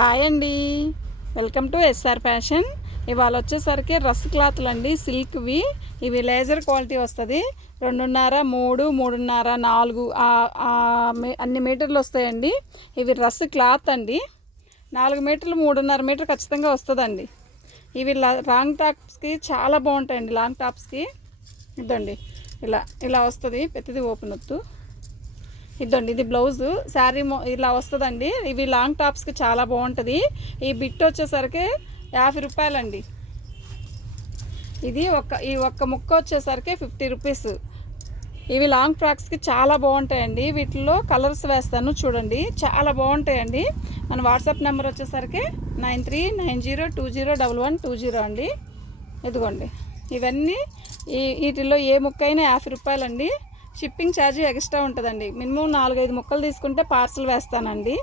Hi అండి, welcome to SR fashion. ఇవాళ వచ్చేసరికి రస్ క్లాత్లు అండి, సిల్క్వి. ఇవి లేజర్ క్వాలిటీ వస్తుంది. 2.5, 3, 3.5, 4 అన్ని మీటర్లు వస్తాయండి. ఇవి రస్ క్లాత్ అండి. 4 మీటర్లు 3.5 మీటర్ ఖచ్చితంగా వస్తుందండి. ఇవి లాంగ్ టాప్స్కి చాలా బాగుంటాయండి. లాంగ్ టాప్స్కి ఇదండి, ఇలా ఇలా వస్తుంది. పెద్దది ఓపెన్ వద్దు. ఇదండి, ఇది బ్లౌజు. శారీ ఇలా వస్తుందండి. ఇవి లాంగ్ టాప్స్కి చాలా బాగుంటుంది. ఈ బిట్ వచ్చేసరికి 50 రూపాయలండి. ఇది ఈ ఒక్క ముక్క వచ్చేసరికి 50 రూపీస్. ఇవి లాంగ్ ఫ్రాక్స్కి చాలా బాగుంటాయండి. వీటిలో కలర్స్ వేస్తాను చూడండి, చాలా బాగుంటాయండి. మన వాట్సాప్ నెంబర్ వచ్చేసరికి 9390201120 అండి. ఇదిగోండి, ఇవన్నీ వీటిల్లో ఏ ముక్క అయినా 50 రూపాయలండి. షిప్పింగ్ ఛార్జ్ ఎక్స్ట్రా ఉంటుందండి. మినిమం 4-5 ముక్కలు తీసుకుంటే పార్సల్ వేస్తానండి.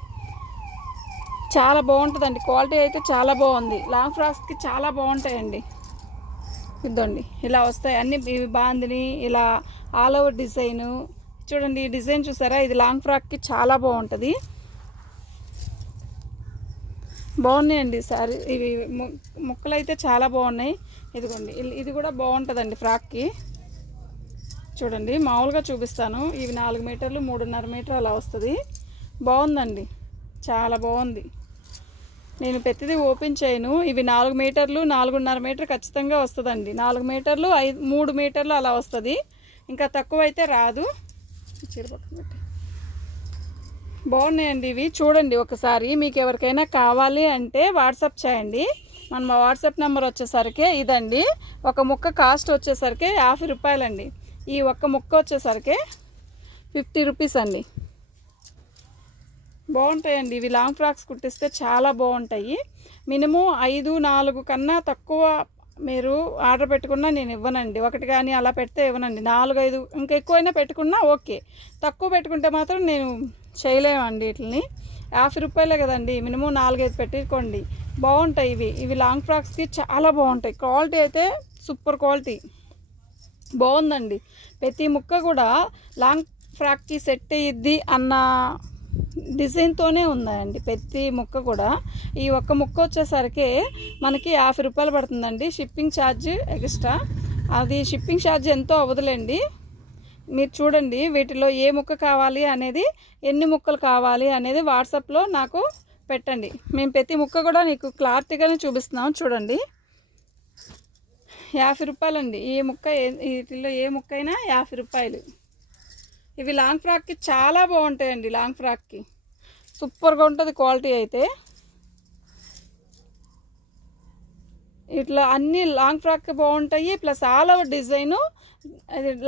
చాలా బాగుంటుందండి. క్వాలిటీ అయితే చాలా బాగుంది. లాంగ్ ఫ్రాక్స్కి చాలా బాగుంటాయండి. ఇదండి, ఇలా వస్తాయి అన్నీ. ఇవి బాందిని ఇలా ఆల్ ఓవర్ డిజైను చూడండి. ఈ డిజైన్ చూసారా, ఇది లాంగ్ ఫ్రాక్కి చాలా బాగుంటుంది. బాగున్నాయండి సారీ. ఇవి ముక్కలు అయితే చాలా బాగున్నాయి. ఇదిగోండి, ఇది కూడా బాగుంటుందండి ఫ్రాక్కి. చూడండి, మామూలుగా చూపిస్తాను. ఇవి 4 మీటర్లు 3.5 మీటర్ అలా వస్తుంది. బాగుందండి, చాలా బాగుంది. నేను ప్రతిదీ ఓపెన్ చేయను. ఇవి 4 మీటర్లు 4.5 మీటర్ ఖచ్చితంగా వస్తుందండి. 4 మీటర్లు 3 మీటర్లు అలా వస్తుంది. ఇంకా తక్కువ అయితే రాదు. బాగున్నాయండి ఇవి. చూడండి ఒకసారి. మీకు ఎవరికైనా కావాలి అంటే వాట్సాప్ చేయండి. మన వాట్సాప్ నెంబర్ వచ్చేసరికి ఇదండి. ఒక ముక్క కాస్ట్ వచ్చేసరికి 50 రూపాయలండి. ఈ ఒక్క ముక్క వచ్చేసరికి 50 రూపీస్ అండి. బాగుంటాయండి ఇవి. లాంగ్ ఫ్రాక్స్ కుట్టిస్తే చాలా బాగుంటాయి. మినిమం 5-4 కన్నా తక్కువ మీరు ఆర్డర్ పెట్టుకున్నా నేను ఇవ్వనండి. ఒకటి కానీ అలా పెడితే ఇవ్వనండి. 4-5 ఇంకా ఎక్కువైనా పెట్టుకున్నా ఓకే. తక్కువ పెట్టుకుంటే మాత్రం నేను చేయలేమండి. వీటిని 50 రూపాయలే కదండి. మినిమం 4-5 పెట్టుకోండి. బాగుంటాయి ఇవి లాంగ్ ఫ్రాక్స్కి చాలా బాగుంటాయి. క్వాలిటీ అయితే సూపర్ క్వాలిటీ బాగుందండి. ప్రతి ముక్క కూడా లాంగ్ ఫ్రాక్కి సెట్ అయ్యిద్ది అన్న డిజైన్తోనే ఉందండి. ప్రతి ముక్క కూడా. ఈ ఒక్క ముక్క వచ్చేసరికి మనకి 50 రూపాయలు పడుతుందండి. Shipping charge extra. అది షిప్పింగ్ ఛార్జ్ ఎంతో అవ్వదులేండి. మీరు చూడండి, వీటిలో ఏ ముక్క కావాలి అనేది, ఎన్ని ముక్కలు కావాలి అనేది వాట్సాప్లో నాకు పెట్టండి. మేము ప్రతి ముక్క కూడా నీకు క్లారిటీగానే చూపిస్తున్నాం. చూడండి, 50 రూపాయలండి. ఈ ముక్క వీటిల్లో ఏ ముక్క అయినా 50 రూపాయలు. ఇవి లాంగ్ ఫ్రాక్కి చాలా బాగుంటాయండి. లాంగ్ ఫ్రాక్కి సూపర్గా ఉంటుంది క్వాలిటీ అయితే. ఇట్లా అన్నీ లాంగ్ ఫ్రాక్కి బాగుంటాయి. Plus all over design.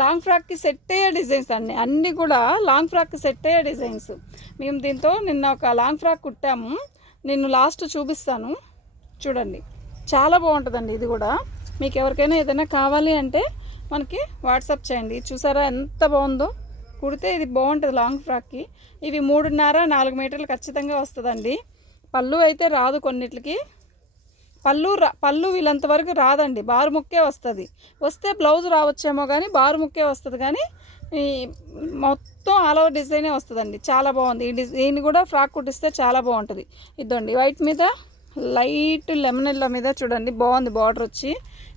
Long ఫ్రాక్కి సెట్ అయ్యే డిజైన్స్ అన్నీ కూడా లాంగ్ ఫ్రాక్కి సెట్ అయ్యే డిజైన్స్. మేము దీంతో నిన్న ఒక లాంగ్ ఫ్రాక్ కుట్టాము. నేను లాస్ట్ చూపిస్తాను చూడండి. చాలా బాగుంటుందండి ఇది కూడా. మీకు ఎవరికైనా ఏదైనా కావాలి అంటే మనకి వాట్సాప్ చేయండి. చూసారా ఎంత బాగుందో. కుడితే ఇది బాగుంటుంది లాంగ్ ఫ్రాక్కి. ఇవి 3.5-4 మీటర్లు ఖచ్చితంగా వస్తుందండి. పళ్ళు అయితే రాదు కొన్నిటికి. పళ్ళు వీళ్ళంతవరకు రాదండి. బారు ముక్కే వస్తుంది. వస్తే బ్లౌజ్ రావచ్చేమో కానీ బారు ముక్కే వస్తుంది. కానీ ఈ మొత్తం ఆల్ ఓవర్ డిజైనే వస్తుందండి. చాలా బాగుంది. దీన్ని కూడా ఫ్రాక్ కుట్టిస్తే చాలా బాగుంటుంది. ఇదండి, వైట్ మీద లైట్ లెమన్ ఎల్లో మీద చూడండి, బాగుంది బార్డర్ వచ్చి.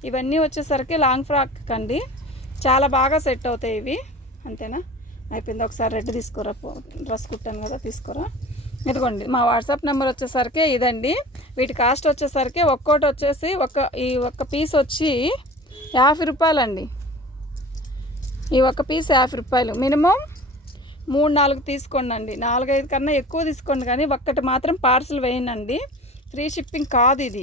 ఇవన్నీ వచ్చేసరికి లాంగ్ ఫ్రాక్ అండి. చాలా బాగా సెట్ అవుతాయి ఇవి. అంతేనా, అయిపోయింది. ఒకసారి రెడ్ తీసుకోరా, డ్రెస్ కుట్టాను కదా, తీసుకోరా. ఇదిగోండి, మా వాట్సాప్ నెంబర్ వచ్చేసరికి ఇదండి. వీటి కాస్ట్ వచ్చేసరికి ఒక్కోటి వచ్చేసి ఈ ఒక్క పీస్ వచ్చి 50 రూపాయలండి. ఈ ఒక్క పీస్ 50 రూపాయలు. మినిమం 3-4 తీసుకోండి. 4-5 కన్నా ఎక్కువ తీసుకోండి. కానీ ఒక్కటి మాత్రం పార్సిల్ వేయనండి. ఫ్రీ షిప్పింగ్ కాదు ఇది.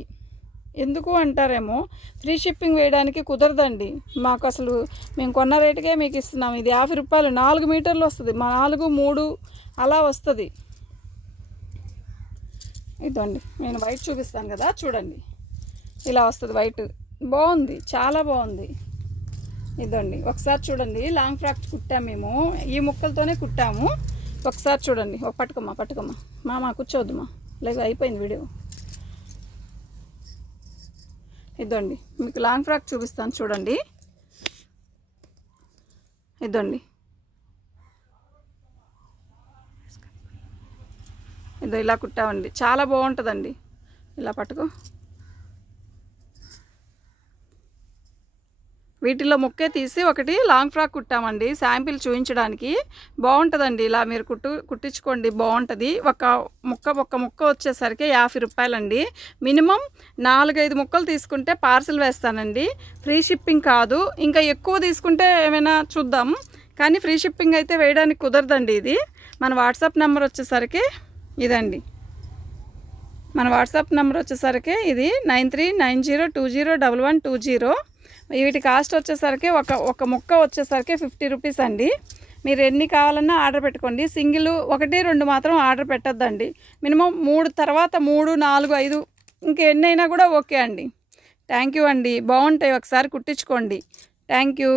ఎందుకు అంటారేమో, ఫ్రీ షిప్పింగ్ వేయడానికి కుదరదండి మాకు అసలు. మేము కొన్న రేటుకే మీకు ఇస్తున్నాం. ఇది 50 రూపాయలు. 4 మీటర్లు వస్తుంది. 4-3 అలా వస్తుంది. ఇదండి, నేను వైట్ చూపిస్తాను కదా, చూడండి. ఇలా వస్తుంది వైట్. బాగుంది, చాలా బాగుంది. ఇదండి, ఒకసారి చూడండి. లాంగ్ ఫ్రాక్ కుట్టాము మేము. ఈ ముక్కలతోనే కుట్టాము. ఒకసారి చూడండి. పట్టుకోమ్మా మామ కూర్చోవద్దుమా, లేదు అయిపోయింది వీడియో. ఇదండి, మీకు లాంగ్ ఫ్రాక్ చూపిస్తాను చూడండి. ఇదండి, ఇదో ఇలా కుట్టామండి, చాలా బాగుంటుందండి. ఇలా పట్టుకో. వీటిలో ముక్కే తీసి ఒకటి లాంగ్ ఫ్రాక్ కుట్టామండి, శాంపిల్ చూపించడానికి. బాగుంటుందండి, ఇలా మీరు కుట్టించుకోండి, బాగుంటుంది. ఒక ముక్క వచ్చేసరికి 50 రూపాయలండి. మినిమం 4-5 ముక్కలు తీసుకుంటే పార్సిల్ వేస్తానండి, ఫ్రీ షిప్పింగ్ కాదు. ఇంకా ఎక్కువ తీసుకుంటే ఏమైనా చూద్దాం, కానీ ఫ్రీ షిప్పింగ్ అయితే వేయడానికి కుదరదండి. ఇది మన వాట్సాప్ నెంబర్ వచ్చేసరికి ఇదండి. మన వాట్సాప్ నెంబర్ వచ్చేసరికి ఇది 9390201120. వీటి కాస్ట్ వచ్చేసరికి ఒక ముక్క వచ్చేసరికి 50 రూపీస్ అండి. మీరు ఎన్ని కావాలన్నా ఆర్డర్ పెట్టుకోండి. సింగిల్ 1-2 మాత్రం ఆర్డర్ పెట్టద్దండి. మినిమం 3 తర్వాత 3, 4, 5 ఇంకెన్నైనా కూడా ఓకే అండి. థ్యాంక్ యూ అండి, బాగుంటాయి, ఒకసారి కుట్టించుకోండి. Thank you.